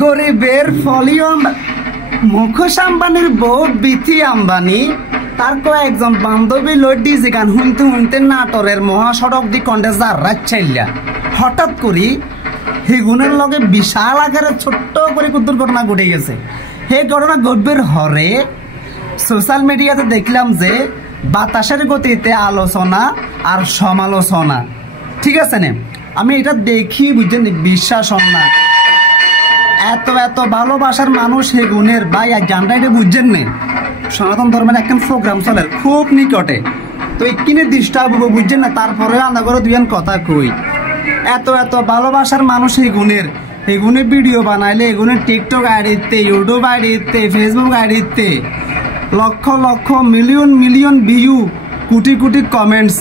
গরিবের ফলিও মুখোশ আম্বানির বউ বিথি আম্বানি তার কয়েকজন বান্ধবী লই ডিজে গান শুনতে শুনতে নাটোরের মহাসড়ক দি কন্ডে যার চাইলা হঠাৎ করি হেগুনের লগে বিশাল আকারের ছোট্ট করে দুর্ঘটনা ঘটে গেছে। সেই ঘটনা ঘটবের হরে সোশ্যাল মিডিয়াতে দেখলাম যে বাতাসের গতিতে আলোচনা আর সমালোচনা, ঠিক আছে না? আমি এটা দেখি বুঝছেন, বিশ্বাস হন না, এত এত ভালোবাসার মানুষ হেগুনের ভাই এক গানটা এটা বুঝছেন না? সনাতন ধর্মের একটা প্রোগ্রাম চলে খুব নিকটে, তো কিনে ডিস্টার্ব হবো বুঝছেন না? তারপরে আলাদা করে দুইজন কথা কই, এত এত ভালোবাসার মানুষ হেগুনের, হেগুনে ভিডিও বানাইলে এগুনে টিকটক আইডিতে, ইউটিউব আইডিতে, ফেসবুক আইডিতে lakh lakh million million view, crore crore comments.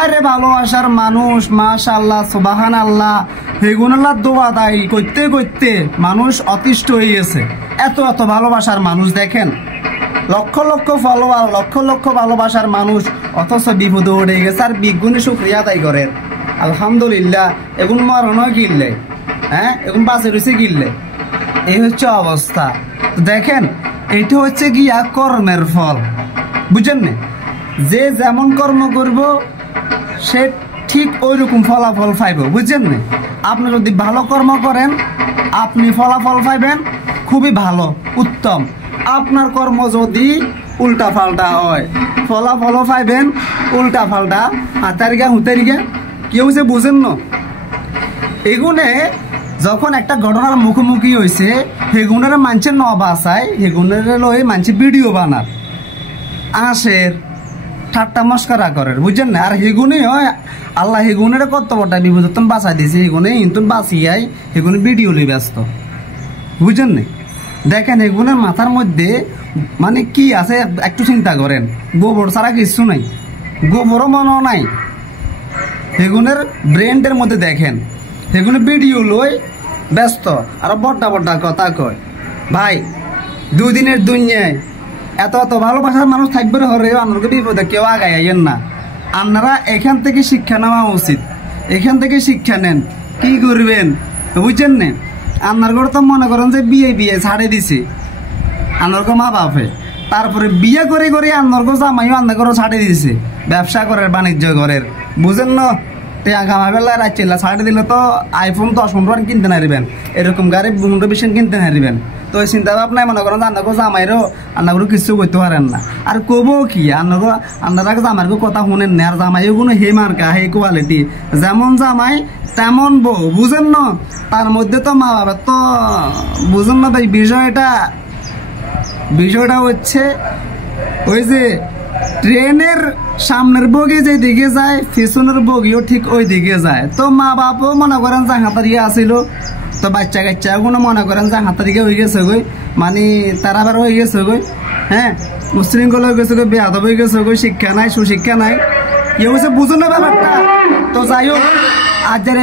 আরে ভালোবাসার মানুষ মাশাআল্লাহ সুবহানাল্লাহ হেগুনাল্লাহ দোয়া দায়ী করতে করতে মানুষ অতিষ্ঠ হয়ে গেছে। এত এত ভালোবাসার মানুষ দেখেন, লক্ষ লক্ষ ফলোয়ার, লক্ষ লক্ষ ভালোবাসার মানুষ, অথচ বিপদে উঠে গেছে আর বিগুণে শুকরিয়া আদায় করেন আলহামদুলিল্লাহ। এগুন মরণ গিললে, হ্যাঁ এগুন বাঁচে রয়েছে গিললে, এই হচ্ছে অবস্থা। দেখেন এইটা হচ্ছে গিয়া কর্মের ফল, বুঝছেন না? যে যেমন কর্ম করব সে ঠিক ওই রকম ফলাফল পাইব, বুঝছেন না? আপনি যদি ভালো কর্ম করেন আপনি ফলাফল পাইবেন খুবই ভালো উত্তম। আপনার কর্ম যদি উল্টা পাল্টা হয় ফলাফলও পাইবেন উল্টা পাল্টা, হাতারিগা হুতারিগা, কেউ যে বুঝেন না। এগুনে যখন একটা ঘটনার মুখোমুখি হয়েছে হেগুনের মানুষের ন বাসায়, হেগুনের লয়ে মানুষ ভিডিও বানার আসের ঠাট্টা মস্করা করেন, বুঝছেন না? আর হেগুনে হয় আল্লাহ হেগুনের কত বড় বিপদ বাঁচাই দিয়েছে, হেগুনে কিন্তু বাঁচিয়াই হেগুনে ভিডিও লই ব্যস্ত, বুঝছেন না? দেখেন হেগুনের মাথার মধ্যে মানে কি আছে একটু চিন্তা করেন, গোবর ছাড়া কিছু নাই, গোবরও মনে নাই হেগুনের ব্রেন্ডের মধ্যে। দেখেন হেগুনে ভিডিও লই ব্যস্ত আর বড্ডা বড্ডা কথা কয়। ভাই দুদিনের দুনিয়ায় এত এত ভালোবাসার মানুষ থাকবে হরে আপনাকে বিপদে কেউ আগায় আইয়েন না। আপনারা এখান থেকে শিক্ষা নেওয়া উচিত, এখান থেকে শিক্ষা নেন কি করবেন, বুঝছেন না? আপনার ঘরে তো মনে করেন যে বিয়ে বিয়ে ছাড়ে দিছে আপনার মা বাপে, তারপরে বিয়ে করে করে আপনার জামাইও আপনার ঘরে ছাড়ে দিছে, ব্যবসা করার বাণিজ্য করের, বুঝেন না? গামাবেলা রাইচিল্লা ছাড়ে দিলে তো আইফোন 10-15 কিনতে নারিবেন, এরকম গাড়ি 15-20 কিনতে নারিবেন। তো ওই চিন্তা ভাবনায় মনে করেন আপনাকে জামাইরও আপনাকে কিছু করতে পারেন না। আর কবো কি আপনারা জামাইকে কথা শুনেন না, আর জামাইও কোনো হে মার্কা হে কোয়ালিটি, যেমন জামাই তেমন বউ, বুঝেন না? তার মধ্যে তো মা বাবা তো বুঝেন না ভাই। বিষয়টা হচ্ছে ওই যে ট্রেনের সামনের বগি যে দিকে যায় পিছনের বগিও ঠিক ওই দিকে যায়। তো মা বাপও মনে করেন যে হাতারিয়া আসিল, তো বাচ্চা কাচ্চা কোনো মনে করেন যে হাতারিকে হয়ে গেছে গই, মানে তারা আবার হয়ে গেছে গই, হ্যাঁ উশৃঙ্খল হয়ে গেছে গই, বেয়াদব হয়ে গেছে গই, শিক্ষা নাই সুশিক্ষা নাই, ইয়ে হচ্ছে বুঝুন না ব্যাপারটা। তো যাই হোক আজ যারা